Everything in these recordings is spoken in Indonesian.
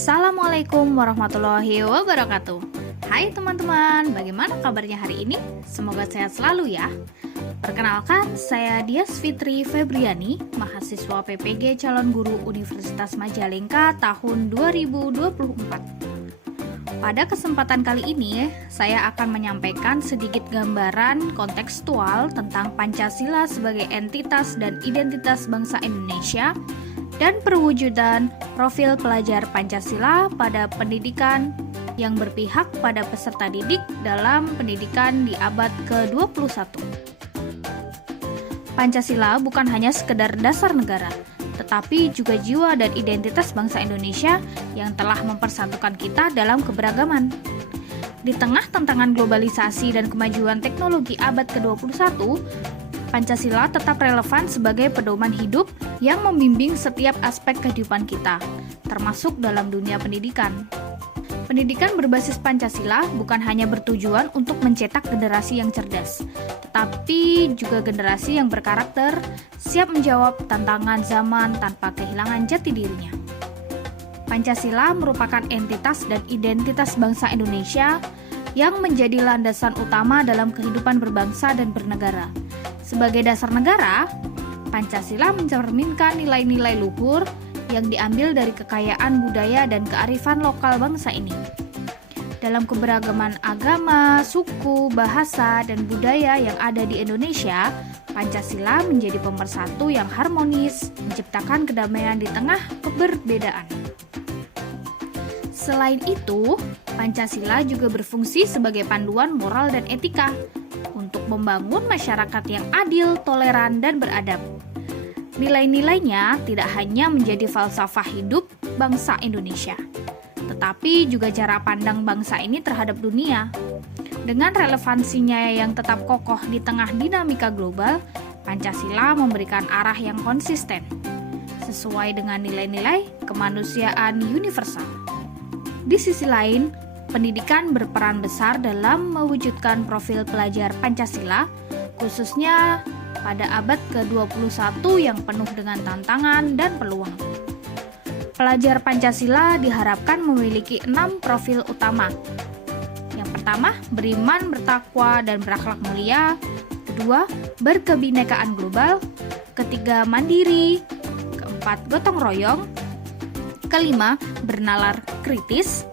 Assalamualaikum warahmatullahi wabarakatuh. Hai teman-teman, bagaimana kabarnya hari ini? Semoga sehat selalu ya. Perkenalkan, saya Dias Fitri Febriani, mahasiswa PPG Calon Guru Universitas Majalengka tahun 2024. Pada kesempatan kali ini, saya akan menyampaikan sedikit gambaran kontekstual tentang Pancasila sebagai entitas dan identitas bangsa Indonesia dan perwujudan profil pelajar Pancasila pada pendidikan yang berpihak pada peserta didik dalam pendidikan di abad ke-21. Pancasila bukan hanya sekedar dasar negara, tetapi juga jiwa dan identitas bangsa Indonesia yang telah mempersatukan kita dalam keberagaman. Di tengah tantangan globalisasi dan kemajuan teknologi abad ke-21, Pancasila tetap relevan sebagai pedoman hidup yang membimbing setiap aspek kehidupan kita, termasuk dalam dunia pendidikan. Pendidikan berbasis Pancasila bukan hanya bertujuan untuk mencetak generasi yang cerdas, tetapi juga generasi yang berkarakter, siap menjawab tantangan zaman tanpa kehilangan jati dirinya. Pancasila merupakan entitas dan identitas bangsa Indonesia yang menjadi landasan utama dalam kehidupan berbangsa dan bernegara. Sebagai dasar negara, Pancasila mencerminkan nilai-nilai luhur yang diambil dari kekayaan budaya dan kearifan lokal bangsa ini. Dalam keberagaman agama, suku, bahasa, dan budaya yang ada di Indonesia, Pancasila menjadi pemersatu yang harmonis, menciptakan kedamaian di tengah keberbedaan. Selain itu, Pancasila juga berfungsi sebagai panduan moral dan etika untuk membangun masyarakat yang adil, toleran, dan beradab. Nilai-nilainya tidak hanya menjadi falsafah hidup bangsa Indonesia, tetapi juga cara pandang bangsa ini terhadap dunia. Dengan relevansinya yang tetap kokoh di tengah dinamika global, Pancasila memberikan arah yang konsisten, sesuai dengan nilai-nilai kemanusiaan universal. Di sisi lain, pendidikan berperan besar dalam mewujudkan profil pelajar Pancasila, khususnya pada abad ke-21 yang penuh dengan tantangan dan peluang. Pelajar Pancasila diharapkan memiliki 6 profil utama. Yang pertama, beriman, bertakwa, dan berakhlak mulia. Kedua, berkebinekaan global. Ketiga, mandiri. Keempat, gotong royong. Kelima, bernalar kritis.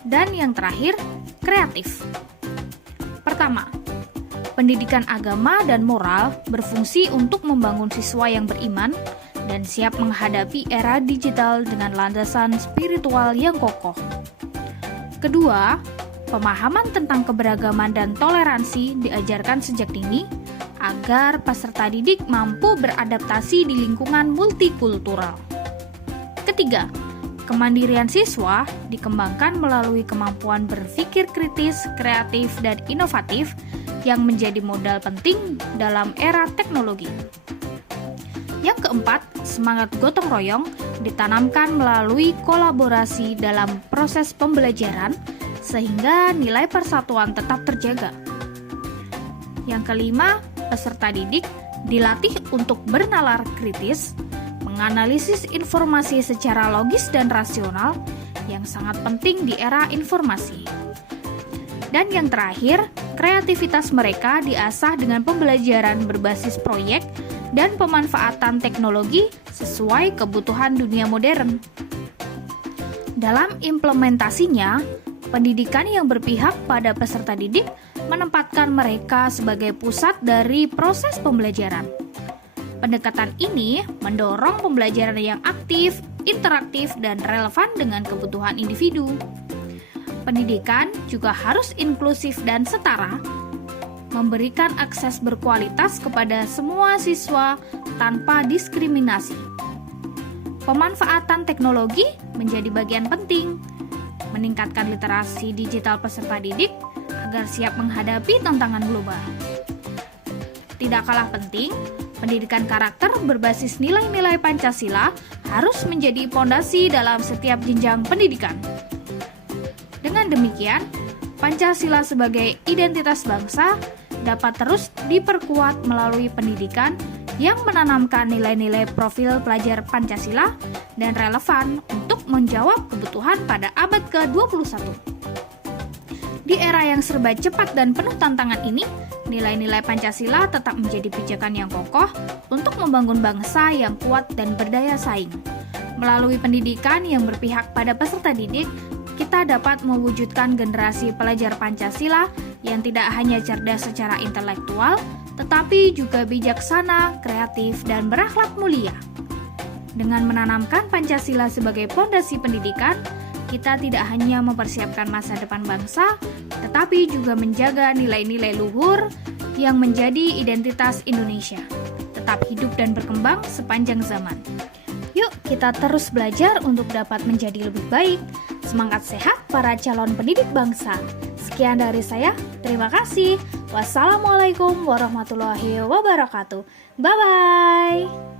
Dan yang terakhir, kreatif. Pertama, pendidikan agama dan moral berfungsi untuk membangun siswa yang beriman dan siap menghadapi era digital dengan landasan spiritual yang kokoh. Kedua, pemahaman tentang keberagaman dan toleransi diajarkan sejak dini agar peserta didik mampu beradaptasi di lingkungan multikultural. Ketiga, kemandirian siswa dikembangkan melalui kemampuan berpikir kritis, kreatif, dan inovatif yang menjadi modal penting dalam era teknologi. Yang keempat, semangat gotong royong ditanamkan melalui kolaborasi dalam proses pembelajaran sehingga nilai persatuan tetap terjaga. Yang kelima, peserta didik dilatih untuk bernalar kritis, menganalisis informasi secara logis dan rasional yang sangat penting di era informasi. Dan yang terakhir, kreativitas mereka diasah dengan pembelajaran berbasis proyek dan pemanfaatan teknologi sesuai kebutuhan dunia modern. Dalam implementasinya, pendidikan yang berpihak pada peserta didik menempatkan mereka sebagai pusat dari proses pembelajaran. Pendekatan ini mendorong pembelajaran yang aktif, interaktif, dan relevan dengan kebutuhan individu. Pendidikan juga harus inklusif dan setara, memberikan akses berkualitas kepada semua siswa tanpa diskriminasi. Pemanfaatan teknologi menjadi bagian penting, meningkatkan literasi digital peserta didik agar siap menghadapi tantangan global. Tidak kalah penting, pendidikan karakter berbasis nilai-nilai Pancasila harus menjadi fondasi dalam setiap jenjang pendidikan. Dengan demikian, Pancasila sebagai identitas bangsa dapat terus diperkuat melalui pendidikan yang menanamkan nilai-nilai profil pelajar Pancasila dan relevan untuk menjawab kebutuhan pada abad ke-21. Di era yang serba cepat dan penuh tantangan ini, nilai-nilai Pancasila tetap menjadi pijakan yang kokoh untuk membangun bangsa yang kuat dan berdaya saing. Melalui pendidikan yang berpihak pada peserta didik, kita dapat mewujudkan generasi pelajar Pancasila yang tidak hanya cerdas secara intelektual, tetapi juga bijaksana, kreatif, dan berakhlak mulia. Dengan menanamkan Pancasila sebagai fondasi pendidikan, kita tidak hanya mempersiapkan masa depan bangsa, tetapi juga menjaga nilai-nilai luhur yang menjadi identitas Indonesia, tetap hidup dan berkembang sepanjang zaman. Yuk, kita terus belajar untuk dapat menjadi lebih baik. Semangat sehat para calon pendidik bangsa. Sekian dari saya, terima kasih. Wassalamualaikum warahmatullahi wabarakatuh. Bye-bye.